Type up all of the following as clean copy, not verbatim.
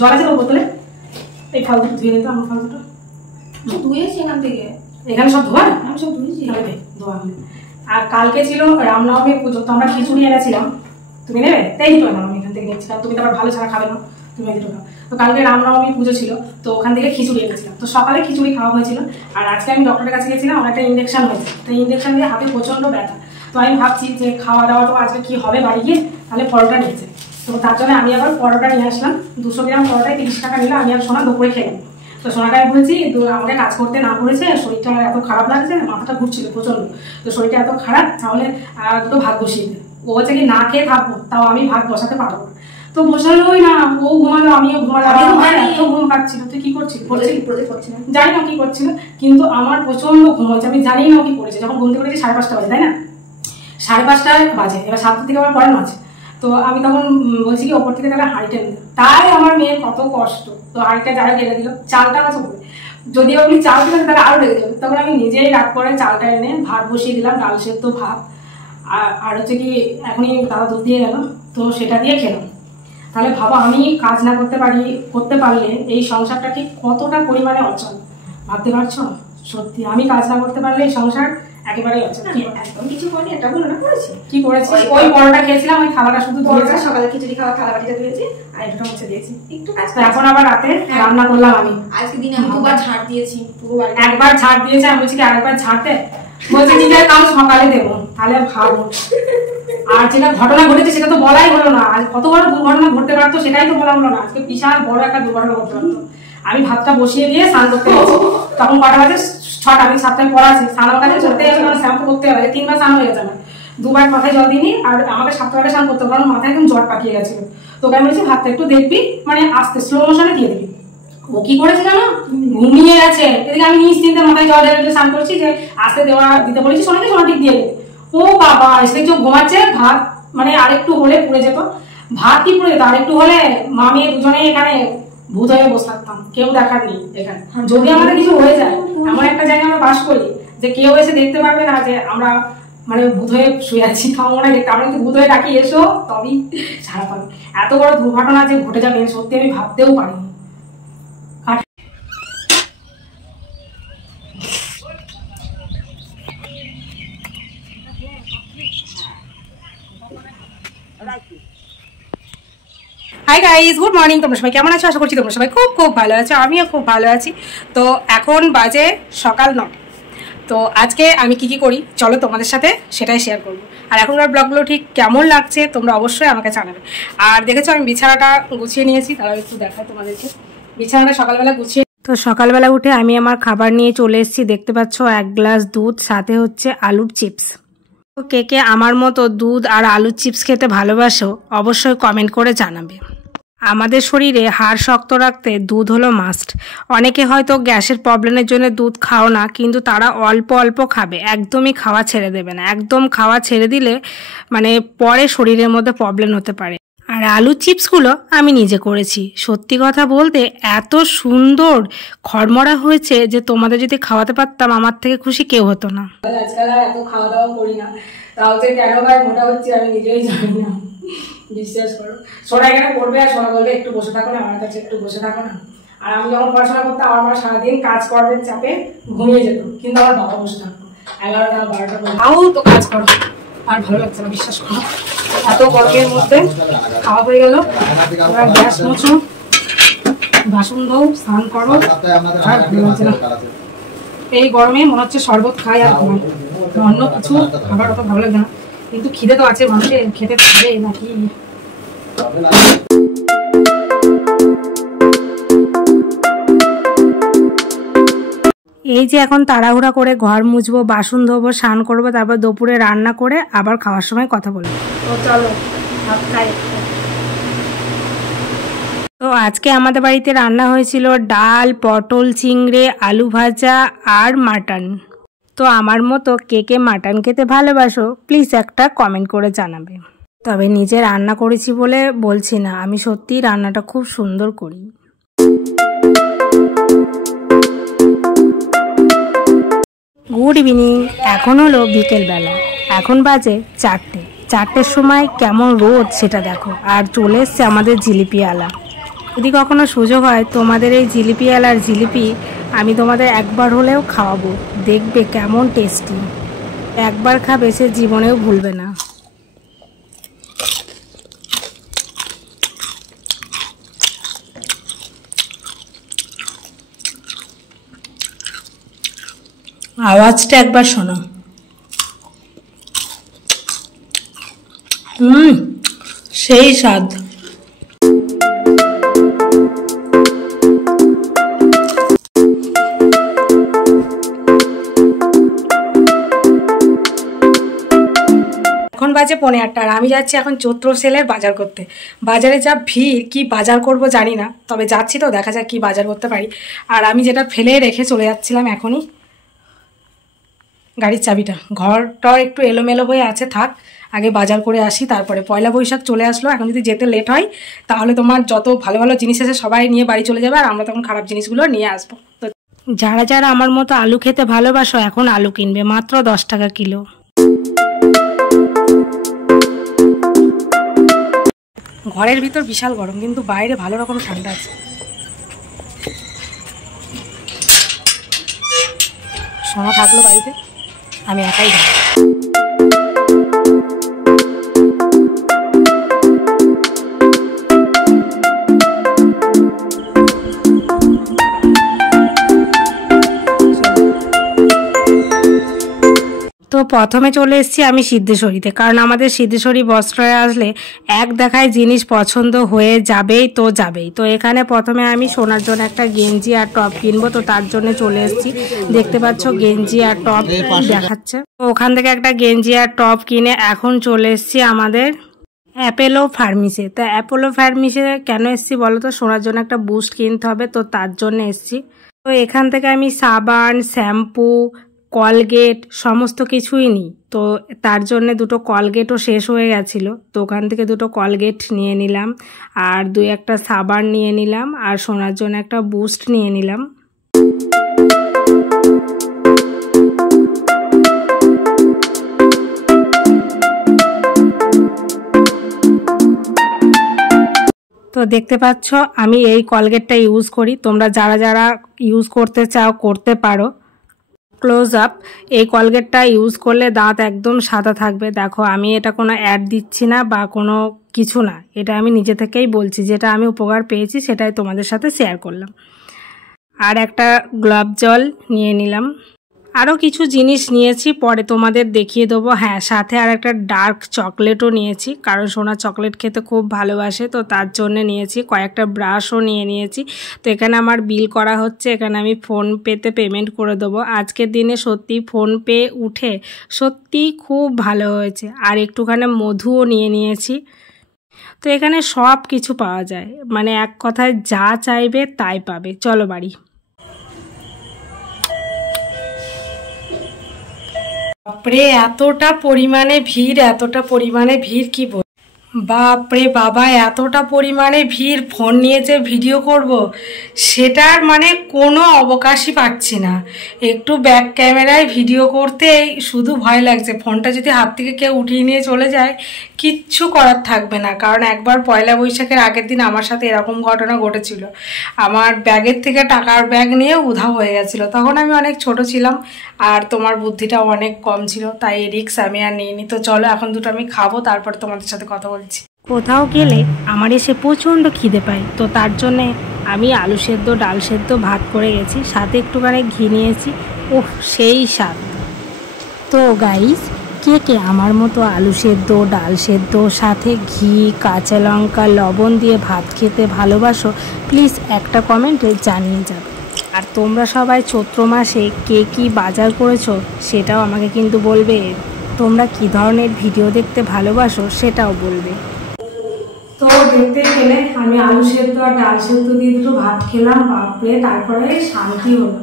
জল আছে তো বোতলে? এই ফাল দুটো ধুয়ে দিতে, আমার ফাল দুটো ধুয়েছি এখান থেকে। এখানে সব ধোয়া? আমি সব ধুয়েছি। ধোয়া হলে। আর কালকে ছিল রামনবমী পুজো, তো আমরা খিচুড়ি এনেছিলাম, তুমি নেবে? তাই তো আমি এখান থেকে নিয়েছিলাম, তুমি তো আবার ভালো ছাড়া খাবে না, তুমি এই দুটো খাও। তো কালকে রামনবমী পুজো ছিল, তো ওখান থেকে খিচুড়ি এনেছিলাম। তো সকালে খিচুড়ি খাওয়া হয়েছিল, আর আজকে আমি ডক্টরের কাছে গেছিলাম, আমার একটা ইঞ্জেকশন হয়েছে। তো ইঞ্জেকশন দিয়ে হাতে প্রচন্ড ব্যথা। তো আমি ভাবছি যে খাওয়া দাওয়া তো আজকে কি হবে বাড়ি গিয়ে, তাহলে পরোটা নিয়েছে। তো তার জন্য আমি আবার পরোটা নিয়ে আসলাম, 200 গ্রাম পরোটায় 30 টাকা নিলাম। আমি আর সোনা দুপুরে খেলাম। তো সোনাকে আমি বলেছি আমাকে কাজ করতে না করেছে, শরীরটা আমার এত খারাপ লাগছে, মাথাটা ঘুরছিল প্রচন্ড, তো শরীরটা এত খারাপ, তাহলে দুটো ভাত বসিয়ে দেয়। ও হচ্ছে কি না খেয়ে থাকবো, তাও আমি ভাত বসাতে পারবো না। তো বসালোই না, ও ঘুমালো, আমিও ঘুমালাম, এত ঘুম পাচ্ছিল। তুই কি করছিস? জানি না কি করছিল, কিন্তু আমার প্রচন্ড ঘুম হচ্ছে, আমি জানি না কি করেছে। যখন ঘুম থেকে উঠেছি 5:30 বাজে, তাই না? 5:30 বাজে, এবার 7টার থেকে আবার পড়ানো আছে। তো আমি তখন বলছি কি ওপর থেকে তাহলে হাঁড়িটা নিতে, তাই আমার মেয়ের কত কষ্ট। তো হাঁড়িটা যারা ঢেলে দিল, চালটা আমার উপরে, যদি আমি চাল দিলাম তাহলে আরো ঢেলে দেবে। তখন আমি নিজেই রাগ করে চালটা এনে ভাত বসিয়ে দিলাম, ডাল সেদ্ধ ভাত, আর হচ্ছে কি এখনই দাদা দুধ দিয়ে গেল, তো সেটা দিয়ে খেলাম। তাহলে ভাবো আমি কাজ না করতে পারলে এই সংসারটা ঠিক কতটা পরিমাণে অচল, ভাবতে পারছো? সত্যি আমি কাজ না করতে পারলে এই সংসার একেবারেই অচল। একদম কিছু করিনি, একটা ভুল না করেছি। কি করেছি? ওই পরোটা খেয়েছিলাম, ওই থালাটা শুধু ধরেছি, সকালে খিচুড়ি খাওয়া থালা বাটিটা ধুয়েছি আর একটু মুছে দিয়েছি একটু কাজ। এখন আবার রাতে রান্না করলাম আমি। আজকে দিনে আমি 2বার ঝাড় দিয়েছি পুরো বাড়ি। একবার ঝাড় দিয়েছি, আমি বলছি কি আরেকবার ঝাড়তে, বলছি নিজের কাজ সকালে দেবো, তাহলে ভাবো। আর যেটা ঘটনা ঘটেছে সেটা তো বলাই হলো না, আজ কত বড় দুর্ঘটনা ঘটতে পারতো সেটাই তো বলা হলো না। আজকে বিশাল বড় একটা দুর্ঘটনা ঘটতে পারতো। আমি ভাতটা বসিয়ে দিয়ে স্নান করতে গেছি, তখন কটা বাজে? 6টা। আমি 7টায় পড়া আছে, স্নান আমার কাছে করতে গেছে, মানে শ্যাম্পু করতে হবে, 3বার স্নান হয়ে গেছে আমার, 2বার মাথায় জল দিইনি। আর আমাকে 7টা আগে স্নান করতে হবে, কারণ মাথায় একদম জ্বর পাকিয়ে গেছিল। তোকে আমি বলছি ভাতটা একটু দেখবি, মানে আস্তে স্লো মোশনে দিয়ে দিবি। ও কি করেছে জানো? ঘুমিয়ে গেছে। এদিকে আমি নিশ্চিন্তে মাথায় জল ঢেলে স্নান করছি, যে আস্তে দিতে বলেছি সোনাকে, সোনা ঠিক দিয়ে দেবে। ও বাবা, এসে চোখ ঘুমাচ্ছে, ভাত মানে আরেকটু হলে পুড়ে যেত, ভাত কি পুড়ে যেত, আরেকটু হলে মা মেয়ে দুজনেই এখানে ভূত হয়ে বসে থাকতাম, কেউ দেখার নেই এখানে। যদি আমাদের কিছু হয়ে যায়, এমন একটা জায়গায় আমরা বাস করি যে কেউ এসে দেখতে পারবে না যে আমরা মানে ভূত হয়ে শুয়ে আছি, মনে হয় দেখতে আমরা কিন্তু ভূত হয়ে ডাকি এসো, তবেই ছাড়া পাবে। এত বড় দুর্ঘটনা যে ঘটে যাবে সত্যি আমি ভাবতেও পারিনি। Hi guys, good morning. তোমরা সবাই কেমন আছো? আশা করছি তোমরা সবাই খুব খুব ভালো আছো, আমিও খুব ভালো আছি। তো এখন বাজে সকাল 9। তো আজকে আমি কি করি চলো তোমাদের সাথে সেটাই শেয়ার করবো। আর এখনকার ব্লগগুলো ঠিক কেমন লাগছে তোমরা অবশ্যই আমাকে জানাবে। আর দেখেছো আমি বিছানাটা গুছিয়ে নিয়েছি, তারা একটু দেখায় তোমাদেরকে। বিছানাটা সকালবেলা গুছিয়ে, তো সকালবেলা উঠে আমি আমার খাবার নিয়ে চলে এসেছি। দেখতে পাচ্ছ 1 গ্লাস দুধ, সাথে হচ্ছে আলুর চিপস। কে কে আমার মতো দুধ আর আলুর চিপস খেতে ভালোবাসো অবশ্যই কমেন্ট করে জানাবে। আমাদের শরীরে হাড় শক্ত রাখতে দুধ হলো মাস্ট। অনেকে হয়তো গ্যাসের প্রবলেমের জন্য দুধ খাও না, কিন্তু তারা অল্প অল্প খাবে, একদমই খাওয়া ছেড়ে দেবে না। একদম খাওয়া ছেড়ে দিলে মানে পরে শরীরের মধ্যে প্রবলেম হতে পারে। আর আলুর চিপসগুলো আমি নিজে করেছি। সত্যি কথা বলতে এত সুন্দর খড়মড়া হয়েছে যে তোমাদের যদি খাওয়াতে পারতাম আমার থেকে খুশি কেউ হতো না। আজকাল আর এত খাওয়া দাওয়া করি না, তাও যে কেন ভাই মোটা হচ্ছে আমি নিজেই জানি না, বিশ্বাস করো। সোনা এখানে পড়বে আর সোনা বলবে একটু বসে থাকো না, আমার কাছে একটু বসে থাকো না। আর আমি যখন পড়াশোনা করতাম আমার মা সারাদিন কাজ করবে চাপে ঘুমিয়ে যেত, কিন্তু আমার বাবা বসে থাকতো 11টা 12টা তাও তো কাজ করো। আর ভালো লাগছে না, বিশ্বাস করো। এত গরমের মধ্যে খাওয়া হয়ে গেল, গ্যাস মোছো, বাসন ধোও, স্নান করো, আর ভালো লাগছে না। এই গরমে মনে হচ্ছে শরবত খাই আর ঘুমাই, অন্য কিছু খাবার অত ভালো লাগে না। কিন্তু খিদে তো আছে মানুষের, খেতে পারে নাকি। এই যে এখন তাড়াহুড়া করে ঘর মুছবো, বাসন ধোবো, স্নান করবো, তারপর দুপুরে রান্না করে আবার খাওয়ার সময় কথা বলবো। তো চলো খাই। তো আজকে আমাদের বাড়িতে রান্না হয়েছিল ডাল, পটল, চিংড়ি, আলু ভাজা আর মাটন। তো আমার মতো কে কে মাটন খেতে ভালোবাসো প্লিজ একটা কমেন্ট করে জানাবে। তবে নিজে রান্না করেছি বলে বলছি না, আমি সত্যি রান্নাটা খুব সুন্দর করি। গুড ইভিনিং, এখন হলো বিকেলবেলা, এখন বাজে 4টে। 4টের সময় কেমন রোদ সেটা দেখো। আর চলে এসছে আমাদের জিলিপিওয়ালা। যদি কখনো সুযোগ হয় তোমাদের এই জিলিপিওয়ালার জিলিপি আমি তোমাদের একবার হলেও খাওয়াবো, দেখবে কেমন টেস্টি। একবার খাবে সে জীবনেও ভুলবে না। আওয়াজটা একবার শোনো। সেই স্বাদ। এখন বাজে 8:45 আর আমি যাচ্ছি এখন চৈত্র সেলের বাজার করতে। বাজারে যা ভিড়, কি বাজার করব জানি না, তবে যাচ্ছি তো দেখা যাক কি বাজার করতে পারি। আর আমি যেটা ফেলে রেখে চলে যাচ্ছিলাম এখনই, গাড়ির চাবিটা। ঘরটা একটু এলোমেলো হয়ে আছে, থাক আগে বাজার করে আসি, তারপরে পয়লা বৈশাখ চলে আসলো। এখন যদি যেতে লেট হয় তাহলে তোমার যত ভালো ভালো জিনিস আছে সবাই নিয়ে বাড়ি চলে যাবে, আর আমরা তখন খারাপ জিনিসগুলো নিয়ে আসবো। তো যারা যারা আমার মতো আলু খেতে ভালোবাসো এখন আলু কিনবে, মাত্র 10 টাকা কিলো। ঘরের ভিতর বিশাল গরম, কিন্তু বাইরে ভালো রকম ঠান্ডা আছে। সোনা থাকলো বাড়িতে, আমি একাই যাই। তো প্রথমে চলে এসেছি আমি সিদ্ধেশ্বরীতে, কারণ আমাদের সিদ্ধেশ্বরী বস্ত্রালয়ে আসলে এক দেখায় জিনিস পছন্দ হয়ে যাবেই তো যাবেই। তো এখানে প্রথমে আমি সোনার জন্য একটা গেঞ্জি আর টপ কিনবো, তো তার জন্য চলে এসেছি। দেখতে পাচ্ছ গেঞ্জি আর টপ দেখাচ্ছে, তো ওখান থেকে একটা গেঞ্জি আর টপ কিনে এখন চলে এসেছি আমাদের অ্যাপোলো ফার্মেসি। তা অ্যাপোলো ফার্মেসি কেন এসেছি বলো তো? সোনার জন্য একটা বুস্ট কিনতে হবে, তো তার জন্য এসেছি। তো এখান থেকে আমি সাবান, শ্যাম্পু, কলগেট সমস্ত কিছুই নিই। তো তার জন্য দুটো কলগেটও শেষ হয়ে গেছিলো, তো ওখান থেকে দুটো কলগেট নিয়ে নিলাম, আর 2-1টা সাবান নিয়ে নিলাম, আর সোনার জন্য একটা বুস্ট নিয়ে নিলাম। তো দেখতে পাচ্ছ আমি এই কলগেটটা ইউজ করি, তোমরা যারা যারা ইউজ করতে চাও করতে পারো। ক্লোজ আপ এই কলগেটটা ইউজ করলে দাঁত একদম সাদা থাকবে। দেখো আমি এটা কোনো অ্যাড দিচ্ছি না বা কোনো কিছু না, এটা আমি নিজে থেকেই বলছি, যেটা আমি উপকার পেয়েছি সেটাই তোমাদের সাথে শেয়ার করলাম। আর একটা গোলাপ জল নিয়ে নিলাম, আরও কিছু জিনিস নিয়েছি পরে তোমাদের দেখিয়ে দেবো। হ্যাঁ, সাথে আর একটা ডার্ক চকলেটও নিয়েছি, কারণ সোনা চকলেট খেতে খুব ভালোবাসে, তো তার জন্য নিয়েছি। কয়েকটা ব্রাশও নিয়ে নিয়েছি। তো এখানে আমার বিল করা হচ্ছে, এখানে আমি ফোনপেতে পেমেন্ট করে দেবো। আজকের দিনে সত্যি ফোনপে উঠে সত্যি খুব ভালো হয়েছে। আর একটুখানি মধুও নিয়ে নিয়েছি। তো এখানে সব কিছু পাওয়া যায়, মানে এক কথায় যা চাইবে তাই পাবে। চলো বাড়ি। বাপরে এতটা পরিমাণে ভিড় কি বল, বাপরে বাবা এতটা পরিমাণে ভিড়। ফোন নিয়ে যে ভিডিও করব সেটার মানে কোনো অবকাশই পাচ্ছি না। একটু ব্যাক ক্যামেরায় ভিডিও করতে শুধু ভয় লাগছে, ফোনটা যদি হাত থেকে কেউ উঠিয়ে নিয়ে চলে যায় কিচ্ছু করার থাকবে না। কারণ একবার পয়লা বৈশাখের আগের দিন আমার সাথে এরকম ঘটনা ঘটেছিল। আমার ব্যাগের থেকে টাকার ব্যাগ নিয়ে উধাও হয়ে গেছিলো। তখন আমি অনেক ছোট ছিলাম আর তোমার বুদ্ধিটাও অনেক কম ছিল, তাই রিস্ক আমি আর নিইনি। তো চলো এখন দুটো আমি খাবো, তারপর তোমাদের সাথে কথা বলছি। কোথাও গেলে আমার এসে প্রচণ্ড খিদে পায়, তো তার জন্যে আমি আলু সেদ্ধ, ডাল সেদ্ধ, ভাত করে গেছি, সাথে একটুখানি ঘি নিয়েছি। ওহ সেই স্বাদ। তো গাইস, কে কে আমার মতো আলু সেদ্ধ, ডাল সেদ্ধ, সাথে ঘি, কাঁচা লঙ্কা, লবণ দিয়ে ভাত খেতে ভালোবাসো? প্লিজ একটা কমেন্টে জানিয়ে যাবে। আর তোমরা সবাই চৈত্র মাসে কে কী বাজার করেছো সেটাও আমাকে কিন্তু বলবে। তোমরা কী ধরনের ভিডিও দেখতে ভালোবাসো সেটাও বলবে। তো দেখতে গেলে আমি আলু সেদ্ধ আর ডাল সেদ্ধ দিয়ে দুটো ভাত খেলাম, বাপরে তারপরে শান্তি হলো।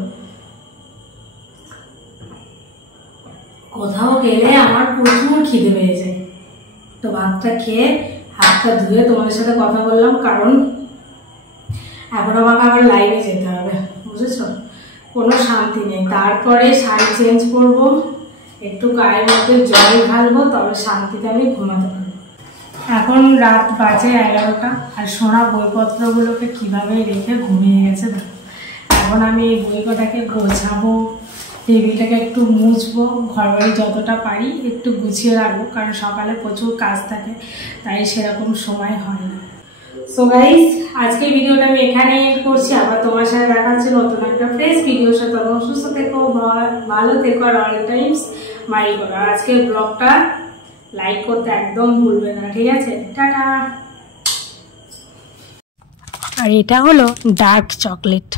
কোথাও গেলে আমার প্রচুর খিদে পেয়ে যায়। তো ভাতটা খেয়ে হাতটা ধুয়ে তোমাদের সাথে কথা বললাম, কারণ এখন আমাকে আবার লাইনে যেতে হবে, বুঝেছো? কোনো শান্তি নেই। তারপরে শাড়ি চেঞ্জ করবো, একটু গায়ের মধ্যে জল ঢালবো, তবে শান্তিতে আমি ঘুমাতে পারবো। এখন রাত বাজে 11টা আর সোনা বইপত্রগুলোকে কিভাবে রেখে ঘুমিয়ে গেছে দেখো। এখন আমি এই বই কটাকে গোছাবো, টেবিলটাকে একটু মুছবো, ঘর বাড়ি যতটা পারি একটু গুছিয়ে রাখবো, কারণ সকালে প্রচুর কাজ থাকে, তাই সেরকম সময় হয় না। সো গাইস, আজকে ভিডিওটা আমি এখানে এন্ড করছি। আবার তোমার সাথে দেখা হচ্ছে নতুন একটা ফ্রেশ ভিডিওর সাথে। তোমরা সুস্থ থেকো, ভালো থেকো আর অল টাইমস স্মাইল করো। আর আজকের ব্লগটা লাইক করতে একদম ভুলবে না, ঠিক আছে? টাটা। আর এটা হলো ডার্ক চকলেট।